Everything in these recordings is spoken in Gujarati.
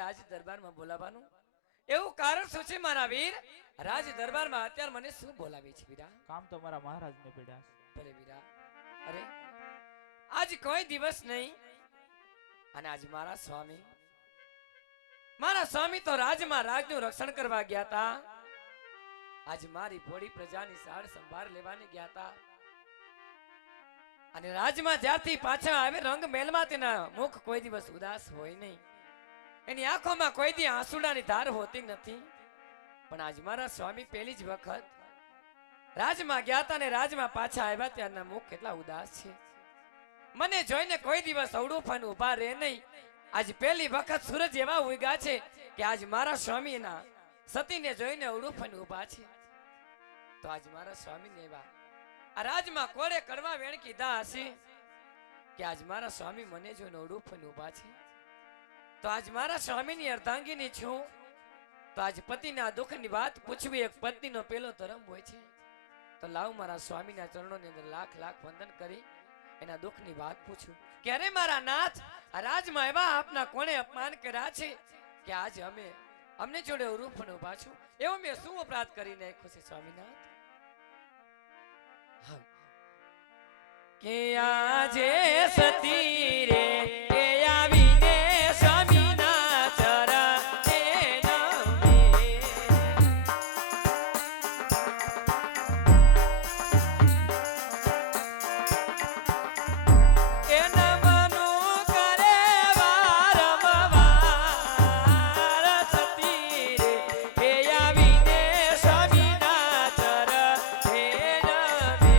રાજ દરબારમાં બોલાવાનું એવું કારણ શું છે મારા વીર? રાજ દરબારમાં અત્યારે મને શું બોલાવે છે વીરા? કામ તો મારા મહારાજને પડ્યા છે. ભલે વીરા. અરે આજ કોઈ દિવસ નહીં અને આજ મારા સ્વામી તો રાજમાં રાજનું રક્ષણ કરવા ગયા હતા. આજ મારી ભોળી પ્રજાની સાર સંભાળ લેવાની ગયા હતા. અને રાજમાં જ્યારથી પાછા આવે રંગ મહેલમાં તેના મુખ કોઈ દિવસ ઉદાસ હોય નહીં. એની આંખોમાં કોઈ દી આંસુડાની ધાર હોતી નથી. પણ આજ મારા સ્વામી પહેલી જ વખત રાજમાં ગયા હતા ને રાજમાં પાછા આવ્યા ત્યારના મુખ કેટલા ઉદાસ છે. મને જોઈને કોઈ દિવસ અવડું ફન ઉભા રહે નહીં. આજ પહેલી વખત સૂરજ એવા ઉગ્યા છે કે આજ મારા સ્વામીના સતીને જોઈને અવડું ફન ઉભા છે. તો આજ મારા સ્વામીને એવા આ રાજમાં કોળે કડવા વેણ કીધા હશે કે આજ મારા સ્વામી મને જોઈને અવડું ફન ઉભા છે. તો આજ મારા સ્વામીની અર્ધાંગીની છું. તો આજ પતિના દુઃખની વાત પૂછવી એક પત્નીનો પહેલો ધર્મ હોય છે. તો લાવ મારા સ્વામીના ચરણોની અંદર લાખ લાખ વંદન કરી એના દુઃખની વાત પૂછું કે અરે મારા નાથ, આ રાજમાં એવા આપના કોણે અપમાન કર્યા છે કે આજ અમને જોડે રૂપણ ઉભા છું? એવો મેં શું અપરાધ કરી નાખ્યો છે સ્વામીનાથ? કે આજે સતી રે કે આવીને સ્વામીના ચરણે નમે. એ નમનું કરે વારંવાર સતી રે કે આવીને સ્વામીના ચરણે નમે.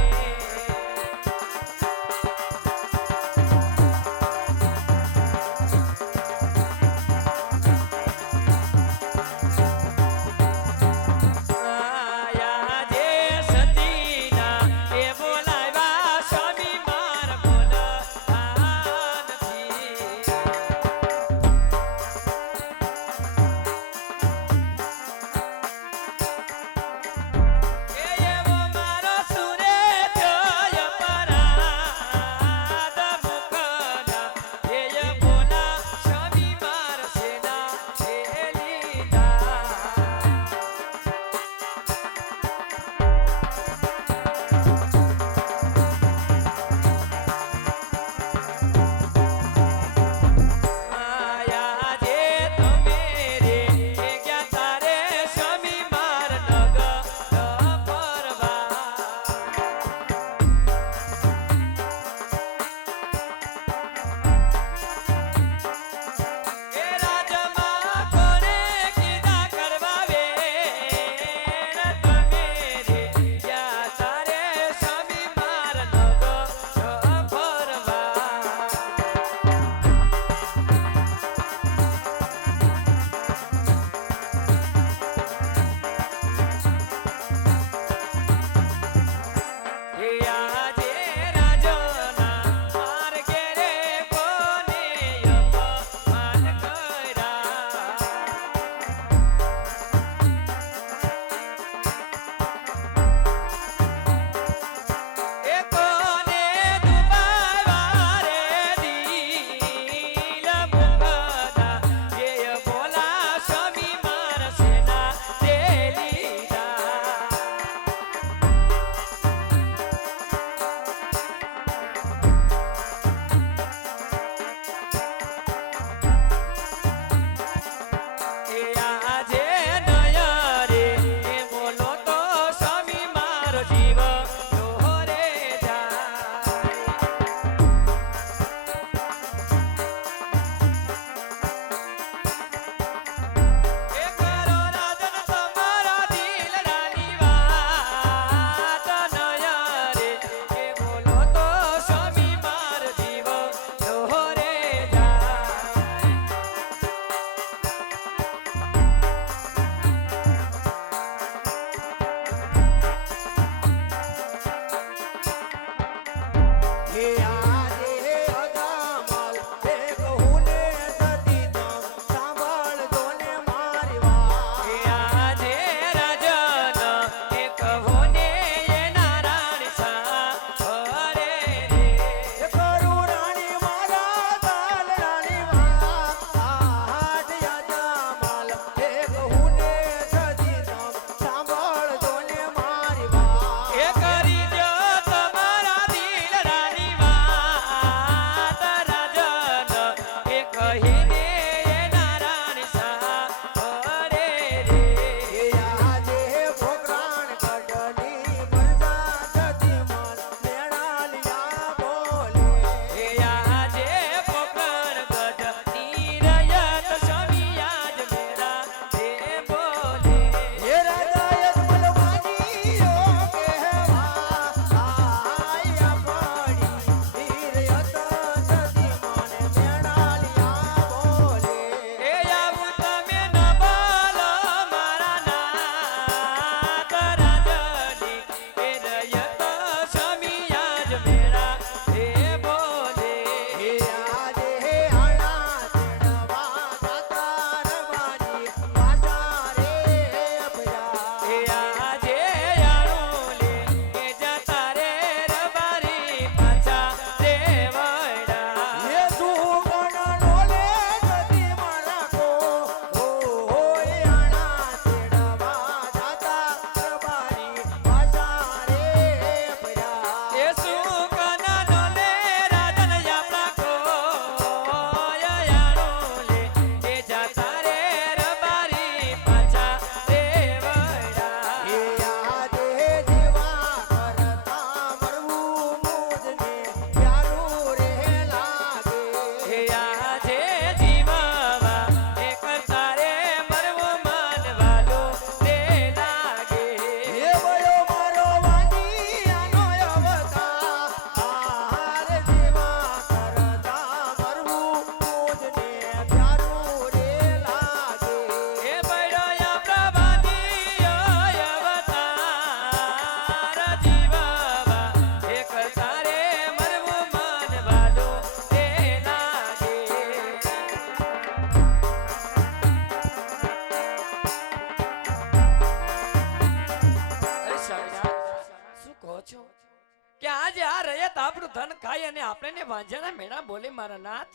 ધન ખાય અને આપણે વાંજાના મેણા બોલે મારા નાથ.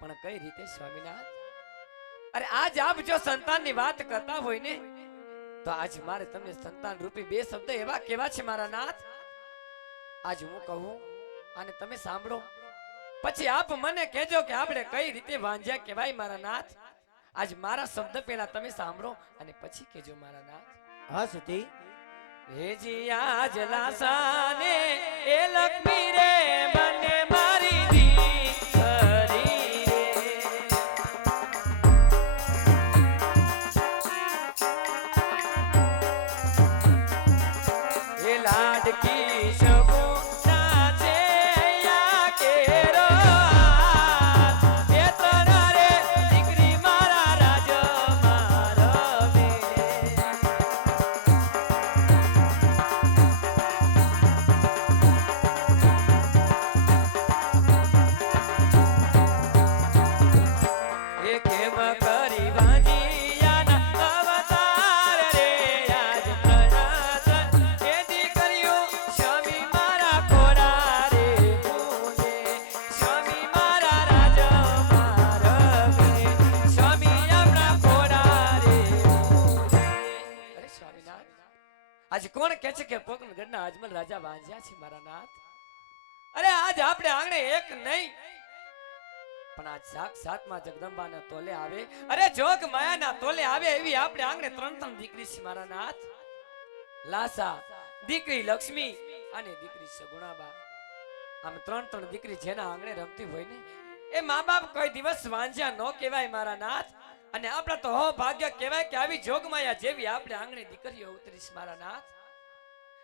પણ કઈ રીતે સ્વામિનાથ? અરે આજ આપ જો સંતાનની વાત કરતા હોય ને તો આજ મારે તમને સંતાન રૂપી બે શબ્દ એવા કેવા છે મારા નાથ. આજ હું કહું અને તમે સાંભળો, પછી આપ મને કહેજો કે આપણે કઈ રીતે વાંજ્યા કહેવાય મારા નાથ. આજ મારા શબ્દ પહેલા તમે સાંભળો અને પછી કહેજો મારા નાથ. હા સતી. હેજી આજ લાસાને એ લક્ષ્મી રે બને મારી દીકરી રે. એ લાડકી સગુણા છે યા કેરો હાથ. એ તણા રે દીકરી મારા રાજમાં રમે. એ કેમ કરી વાંજિયાના અવતાર રે આજ પ્રણાતન. એ દીકરીઓ સ્વામી મારા ખોડા રે પૂજે. સ્વામી મારા રાજમાં રમે. સ્વામી આપણા ખોડા રે પૂજે. અરે સ્વામીનાથ, આજ કોણ કહે છે કે પોકરણગઢના અજમલ રાજા વાંજ્યા છે મારા નાથ? અરે આજ આપણે આંગણે એક નહીં પણ આ સાક્ષાતમાં જગદંબાના તોલે આવે, અરે જોગ માયાના તોલે આવે એવી આપણે આંગણે ત્રણ ત્રણ દીકરી છે મારા નાથ. લાસા, દીકરી લક્ષ્મી અને દીકરી સગુણાબા. આમ ત્રણ ત્રણ દીકરી જેના આંગણે રમતી હોય ને એ મા બાપ કોઈ દિવસ વાંજ્યા ન કહેવાય મારા નાથ. અને આપણા તો હો ભાગ્ય કહેવાય કે આવી જોગમાયા જેવી આપણે આંગણે દીકરીઓ ઉતરી છે મારા નાથ.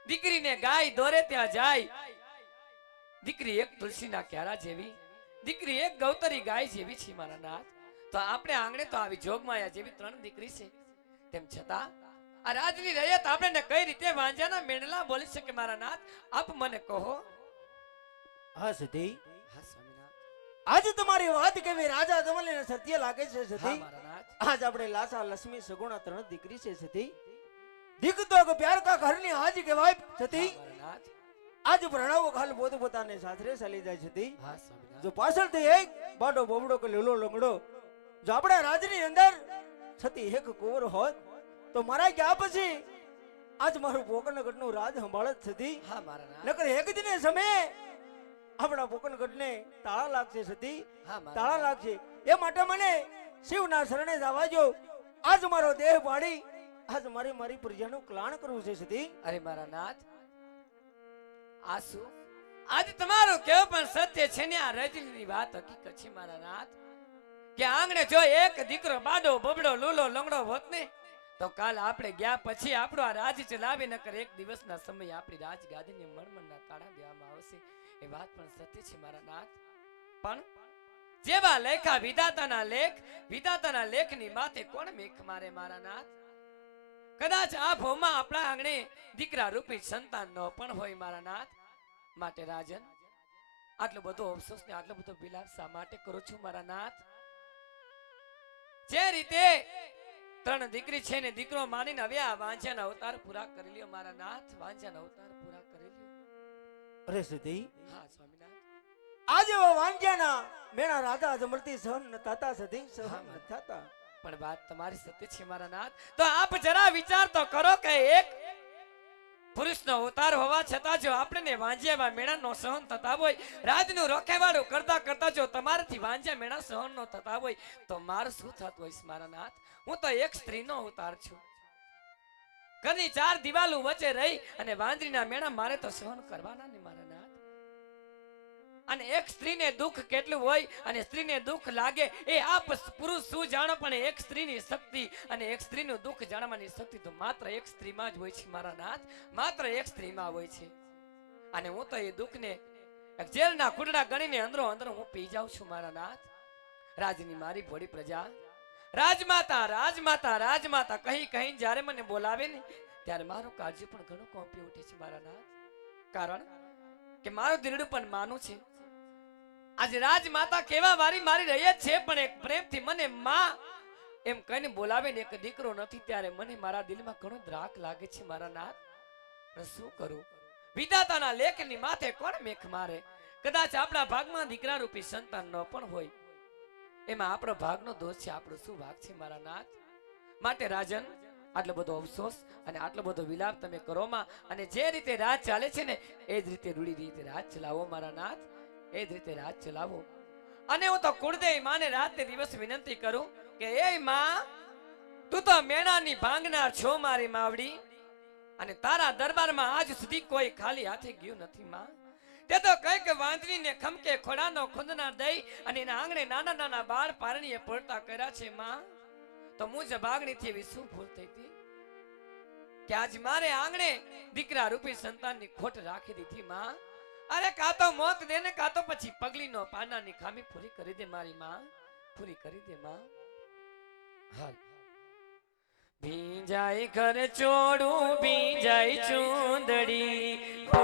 દીકરીને ગાય દોરે ત્યાં જાય. દીકરી એક તુલસીના ક્યારા જેવી, દીકરી એક ગૌતરી ગાય જેવી છે મારા નાથ. તો આપણે આંગણે તો આવી જોગમાયા જેવી ત્રણ દીકરી છે. તેમ છતાં આ રાજની રયત આપણે કઈ રીતે વાંજાના મેણલા બોલી શકે મારા નાથ? આપ મને કહો. હા સતી. હા સ્વામીનાથ. આજે તમારી વાત કેવી રાજા તમને સત્ય લાગે છે હા સતી? મારા નાથ. આજ આપણે લાસા લક્ષ્મી સગુણા ત્રણ દીકરી છે સતી. દીક તો પ્યાર કા ઘરની આજ કહેવાય સતી. હા મારા નાથ. આજ પ્રણાવો ખાલ પોત પોતાને સાસરે ચાલી જાય સતી. હા સ્વામીનાથ. જો પાછળથી એક બાડો બોબડો કે લીલો લંગડો જો આપણા રાજની અંદર છતી એક કુંવર હોત તો મારા ગયા પછી આજ મારું પોકરણગઢનું રાજ સંભાળત સતી. હા મારા નાથ. નકર એક દિને સમયે આપણા પોકરણગઢને તાળા લાગશે સતી. હા મારા તાળા નાથ. લાગશે. એ માટે મને શિવના શરણે જવા જો. આજ મારો દેહ પાડી આજ મારી પ્રજાનું કલ્યાણ કરવું છે સતી. અરે મારા નાથ, આ શું આજ તમારું કેવું પણ સત્ય છે ને? આ રજનીની વાત હકીકત છે મારા નાથ. કે આંગણે જો એક દીકરો બાડો બબડો લૂલો લંગડો હોત ને તો કાલ આપણે ગયા પછી આપણો આ રાજ ચલાવી નકર એક દિવસના સમય આપણી રાજગાદીને મણમણના તાળા દેવામાં આવશે. એ વાત પણ સત્ય છે મારા નાથ. પણ જેવા લેખા વિધાતાના લેખની માથે કોણ મેખ મારે મારા નાથ? કદાચ આ ભોમાં આપણા આંગણે દીકરા રૂપી સંતાન ન પણ હોય મારા નાથ. માટે રાજન, આટલો બધો અફસોસ ને આટલો બધો વિલાપ શા માટે કરું છું મારા નાથ? જે રીતે ત્રણ દીકરી છે ને દીકરો માનીને હવે આ વાંઝાના અવતાર પૂરા કરી લ્યો મારા નાથ. વાંઝાના અવતાર પૂરા કરી લ્યો. અરે સતી. હા સ્વામીનાથ. આજે વાંગ્યાના મેણા રાજા અજમલથી સહન ન થતા સતી. સહન ન થતા. પણ વાત તમારી સત્ય છે મારા નાથ. તો આપ જરા વિચાર તો કરો કે એક પુરુષનો અવતાર હોવા છતાં જો આપણે વાંજ્યામાં મેણા નો સહન થતા હોય, રાજનું રોકેવાળું કરતા કરતા જો તમારાથી વાંજ્યા મેણા સહન નો થતા હોય તો મારું શું થતું હોય મારા નાથ? હું તો એક સ્ત્રીનો અવતાર છું. ઘરની ચાર દિવાલો વચ્ચે રહી અને વાંદરીના મેણા મારે તો સહન કરવાના ને મારા નાથ. અને એક સ્ત્રીને દુઃખ કેટલું હોય અને સ્ત્રીને દુઃખ લાગે એ આપ પુરુષ શું જાણો, પણ એક સ્ત્રીની શક્તિ અને એક સ્ત્રીનું દુઃખ જાણવાની શક્તિ તો માત્ર એક સ્ત્રીમાં જ હોય છે મારા નાથ. માત્ર એક સ્ત્રીમાં હોય છે. અને હું તો એ દુઃખને એક જેલના કુંડડા ગણીને અંદરો અંદર હું પી જાઉં છું મારા નાથ. રાજની મારી ભોળી પ્રજા રાજમાતા રાજમાતા રાજમાતા કહી કહીને જ્યારે મને બોલાવે ને ત્યારે મારું કાળજી પણ ઘણું કોંપી ઉઠે છે મારા નાથ. કારણ કે મારું દિલડું પણ માનું છે આજે રાજમાતા કેવા વારી મારી રહી છે, પણ એક પ્રેમથી મને માં એમ કહીને બોલાવે ને એક દીકરો નથી ત્યારે મને મારા દિલમાં ઘણો દ્રાક લાગે છે મારા નાથ. પણ શું કરું? વિધાતાના લેખની માથે કોણ મેખ મારે? કદાચ આપણા ભાગમાં દીકરા રૂપી સંતાન ન પણ હોય, એમાં આપણો ભાગનો દોષ છે, આપણો શું ભાગ છે મારા નાથ? માટે રાજન, આટલો બધો અફસોસ અને આટલો બધો વિલાપ તમે કરો માં, અને જે રીતે રાજ ચાલે છે ને એ જ રીતે રૂડી રીતે રાજ ચલાવો મારા નાથ, એ જ રીતે રાજ ચલાવો. અને હું તો કુળદેવી માને રાતે દિવસ વિનંતી કરું કે એ માં, તું તો મેણાની ભાંગનાર છો મારી માવડી, અને તારા દરબારમાં આજ સુધી કોઈ ખાલી હાથે ગયું નથી માં. તે તો કઈક વાંદરીને ખમકે ખોડાનો ખુંદના દઈ અને એના આંગણે નાના નાના બાળ પારણીએ પડતા કર્યા છે માં. તો મુજ ભાગણીથી એવી શું ભૂલ થઈ હતી કે આજ મારે આંગણે દીકરા રૂપી સંતાનની ખોટ રાખી દીધી માં? અરે કાં તો મોત દે ને કાં તો પછી પગલીનો પાનાની ખામી પૂરી કરી દે મારી માં, પૂરી કરી દે માં. હાલ ભીંજાય ઘર ચોડું, ભીંજાય ચૂંદડી, ઓ